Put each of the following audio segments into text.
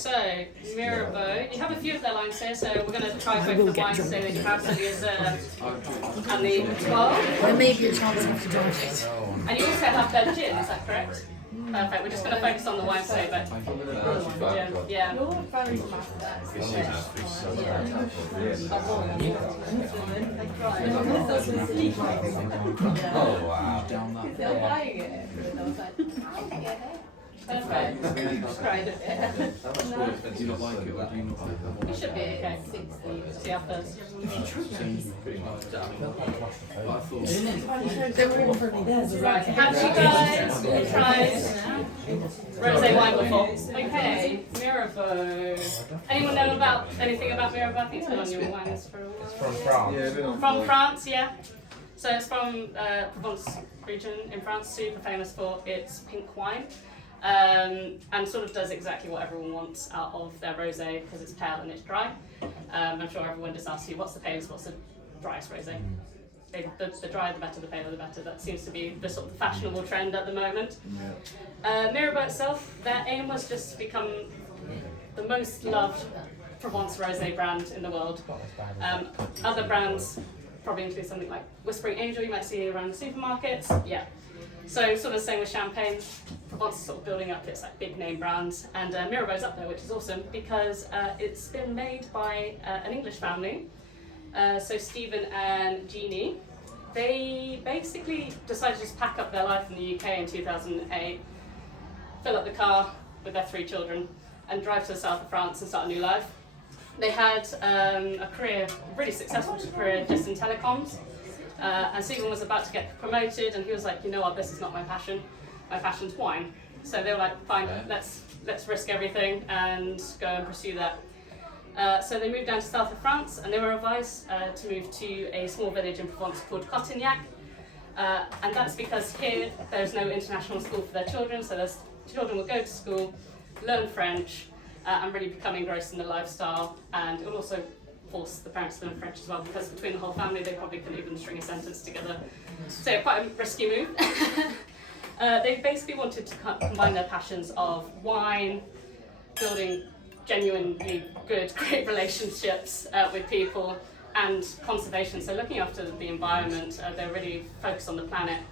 So, MIRABEAU, you have a few of their lines here, so we're going to try both the wines so that you have the and the 12. There may be a chance of to drive it. And you also have their gin, is that correct? Perfect, we're just going to focus on the wine today, but yeah. Oh wow. They're buying it. Perfect. Tried it. Do you not like it or do you not like it? You should be okay. See how first. They were all probably theirs. Right, have you guys tried rosé wine before? Okay, MIRABEAU. Anyone know about anything about MIRABEAU? I think it's been on your wines for a while. It's from France. Yeah, From France, yeah. So it's from Provence region in France, super famous for its pink wine. And sort of does exactly what everyone wants out of their rosé because it's pale and it's dry. I'm sure everyone just asks you, what's the palest, what's the driest rosé? The drier the better, the paler the better. That seems to be the sort of fashionable trend at the moment. MIRABEAU itself, their aim was just to become the most loved Provence rosé brand in the world. Other brands probably include something like Whispering Angel, you might see around the supermarkets. Yeah. So sort of the same with Champagne. Provence is sort of building up its like big name brands, and MIRABEAU's up there, which is awesome because it's been made by an English family. So Stephen and Jeannie, they basically decided to just pack up their life in the UK in 2008, fill up the car with their 3 children, and drive to the south of France and start a new life. They had a career, really successful career, just in telecoms. And Stephen was about to get promoted, and he was like, you know what, this is not my passion. My passion's wine. So they were like, fine, let's risk everything and go and pursue that. So they moved down to south of France, and they were advised to move to a small village in Provence called Cotignac. And that's because here there's no international school for their children, so their children will go to school, learn French, and really become engrossed in the lifestyle. And it will also force the parents to learn French as well, because between the whole family they probably couldn't even string a sentence together. So quite a risky move. They basically wanted to combine their passions of wine, building genuinely good, great relationships with people, and conservation, so looking after the environment. They're really focused on the planet.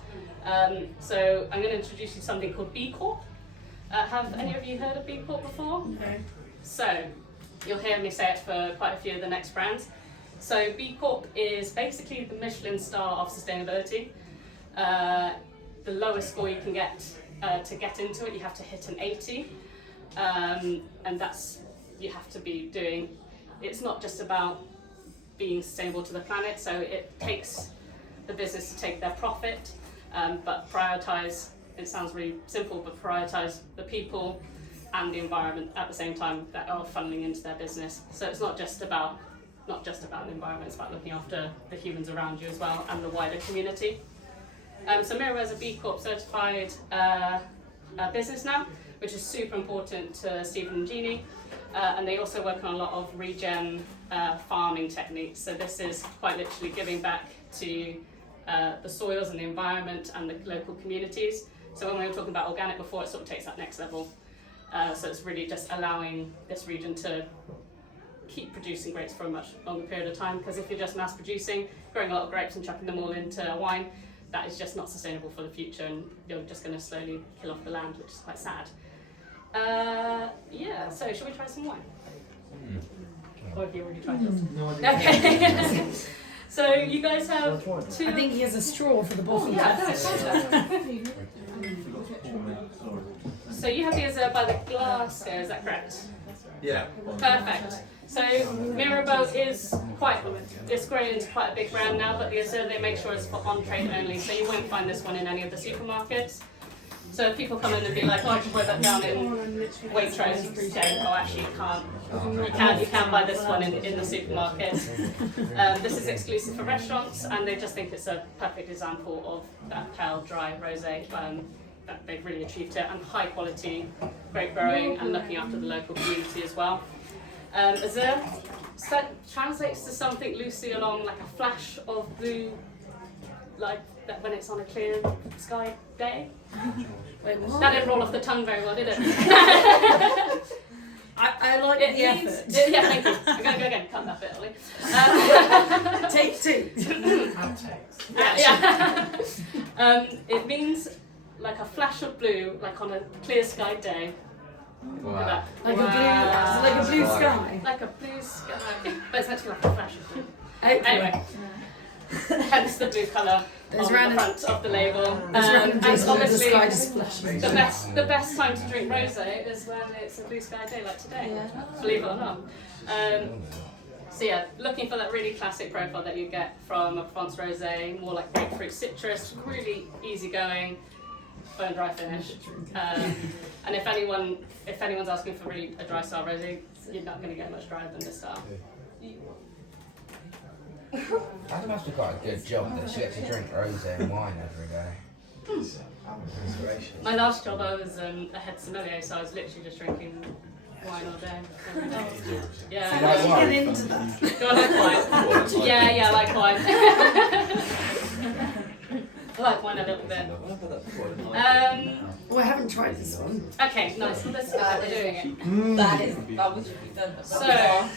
So I'm going to introduce you to something called B Corp. Have any of you heard of B Corp before? No. So you'll hear me say it for quite a few of the next brands. So B Corp is basically the Michelin star of sustainability. The lowest score you can get to get into it, you have to hit an 80. And that's, you have to be doing, it's not just about being sustainable to the planet, so it takes the business to take their profit, but prioritize, it sounds really simple, but prioritize the people and the environment at the same time that are funneling into their business. So it's not just about the environment, it's about looking after the humans around you as well and the wider community. So MIRABEAU is a B Corp certified business now, which is super important to Stephen and Jeannie. And they also work on a lot of regen farming techniques. So this is quite literally giving back to the soils and the environment and the local communities. So when we were talking about organic before, it sort of takes that next level. So it's really just allowing this region to keep producing grapes for a much longer period of time, because if you're just mass producing, growing a lot of grapes and chucking them all into wine, that is just not sustainable for the future, and you're just going to slowly kill off the land, which is quite sad. Yeah, so should we try some wine? Or have you already tried this? No, Okay. So you guys have 2. I think he has a straw for the bottle. Yeah, no, so you have these by the glass here, is that correct? Yeah. Perfect. So MIRABEAU is it's grown into quite a big brand now, but they make sure it's for on-trade only, so you won't find this one in any of the supermarkets. So if people come in and be like, oh, I can put that down in Waitrose, say, oh, actually you can't. You can buy this one in the supermarket. This is exclusive for restaurants, and they just think it's a perfect example of that pale, dry rosé. That they've really achieved it, and high quality, great growing, and looking after the local community as well. Azure translates to something loosely along like a flash of blue, like that when it's on a clear sky day. Wait, that didn't roll off the tongue very well, did it? I like It the means, effort. yeah, thank you. I'm going to go again. Cut that bit, Ollie. Take two. It means like a flash of blue, like on a clear sky day. Wow. Like a blue sky. Like a blue sky. But it's actually like a flash of blue. Okay. Anyway, hence the blue colour There's on random- the front of the label. There's random And days where the obviously, sky just flashes. the best time to drink rosé is when it's a blue sky day like today. Believe it or not. So yeah, looking for that really classic profile that you get from a Provence rosé, more like grapefruit citrus, really easygoing, bone dry finish. And if anyone's asking for really a dry style rosé, you're not going to get much drier than this style. Adam must have got a good job that she gets to drink rosé and wine every day. My last job, I was a head sommelier, so I was literally just drinking wine all day. Every day. Yeah. Like Get wine? into that. Do I like wine? Yeah, I like wine. I like wine a little bit. Oh, I haven't tried this one. Okay, nice. Well, let's get how we're doing it. That was done. So,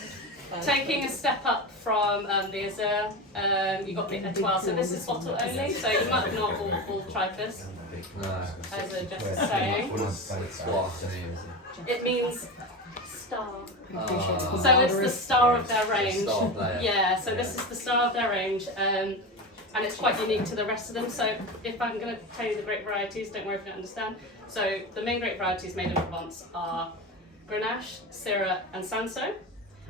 taking a step up from the Azure, you got the Etoile. So this is bottle only, so you might not all tried this, as a just saying. It means star. So it's the star of their range. Yeah, so this is the star of their range, and it's quite unique to the rest of them. So if I'm going to tell you the grape varieties, don't worry if you don't understand. So the main grape varieties made in Provence are Grenache, Syrah, and Sanso,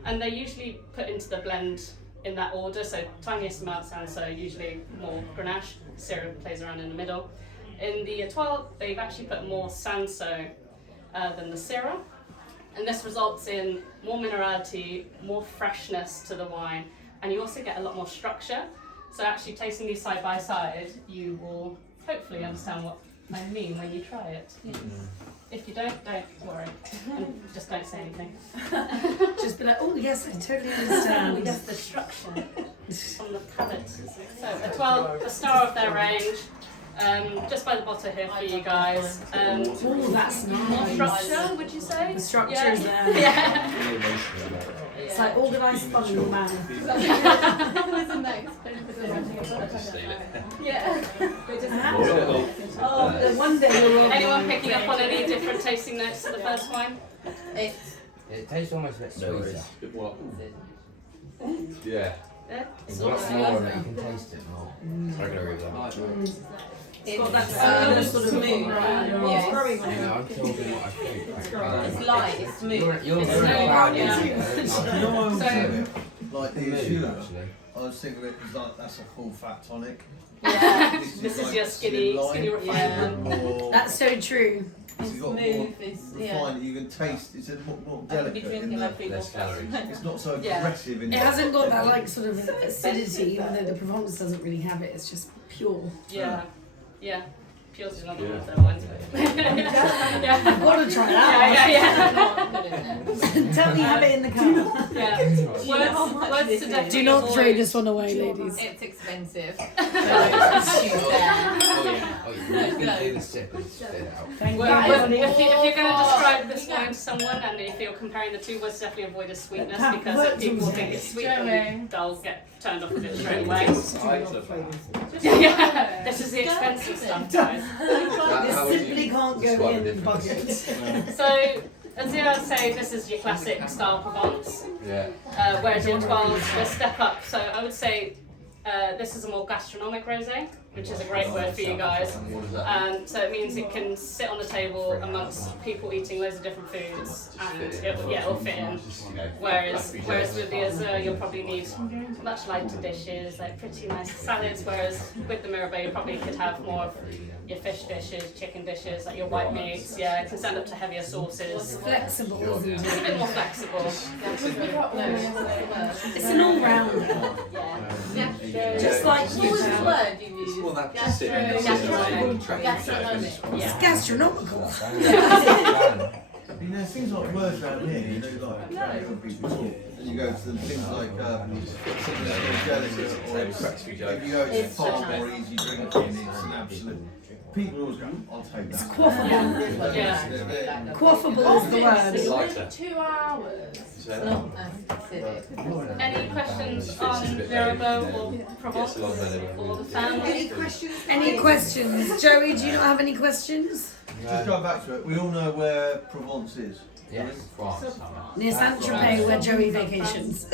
and they're usually put into the blend in that order. So tiniest amount Sanso, usually more Grenache. Syrah plays around in the middle. In the Etoile, they've actually put more Sanso than the Syrah, and this results in more minerality, more freshness to the wine, and you also get a lot more structure. So actually tasting these side by side, you will hopefully understand what I mean when you try it. If you don't worry, and just don't say anything. Just be like, oh yes, I totally understand. Just the structure on the palate. So Etoile, the star of their range. Just by the bottle here for you guys. Oh, that's More nice. structure, would you say? The structure Yeah. is there. Yeah. It's like organised fun in the man. Yeah. Oh, one day we'll Anyone picking up on any different tasting notes to the first wine? It tastes almost a bit sweeter. Yeah. Yeah. It's got more of it, you can taste it more. I can agree with that. It's got that similar sort of mood. Yeah. Yeah, I'm talking what I think. It's light, it's smooth. You're It's very smooth, bad yeah. at So, Like the Mood, issue, actually. I was thinking of it as like that's a full fat tonic. Yeah. this is like your skinny slim refinement. lime, or That's so true. It's you've got more smooth, it's, refined. You can taste. It's a more I could be delicate. drinking In like the, people. Less calories. it's not so Yeah. aggressive in It the. hasn't got that like sort of acidity, even though the Provence doesn't really have it. It's just pure. Yeah. Yeah. Pure's is another one Yeah. of their wines. Yeah. I've got to try that. Yeah. Tell me, have it in the car. Yeah. Words to definitely Do not throw avoid. this one away, ladies. It's expensive. Oh yeah. Oh yeah. You can do the sip and spit it out. Thank Well, you. well, if you're going to describe this wine to someone, and if you're comparing the two, words definitely avoid the sweetness, That because works if people on think me. it's sweet, then they'll get turned off with it straight away. That- Yeah, this is the expensive stuff, guys. This how would you simply can't go describe in the the difference? bucket. So, as I would say, this is your classic style Provence, Yeah. whereas your 12 the step up. So I would say this is a more gastronomic rosé, which is a great word for you guys. What is that? So it means it can sit on the table amongst people eating loads of different foods, and it'll fit in. Whereas with the Azure, you'll probably need much lighter dishes, like pretty nice salads. Whereas with the Mirabeau, you probably could have more of your fish dishes, chicken dishes, like your white meats. Yeah, it can stand up to heavier sauces. Flexible, isn't It's a it? bit more flexible. It's an all-rounder. Yeah. Just like What you was the have. word you used? Well, that just Gastronomic. it. Gastronomic. It's Yeah. gastronomical. You know, things like words around here, you know, like when people talk, and you go to the things like something that's more delicate, or if you go, it's far more easy drinking, it's an absolute. People always go, I'll take that. It's quaffable. Yeah. Quaffable is the It's word. only 2 hours. It's not acidic. Any questions on Mirabeau or Provence for the family? Any questions? Joey, do you not have any questions? Just going back to it, we all know where Provence is. Yes. France. Near Saint Tropez, where Joey vacations.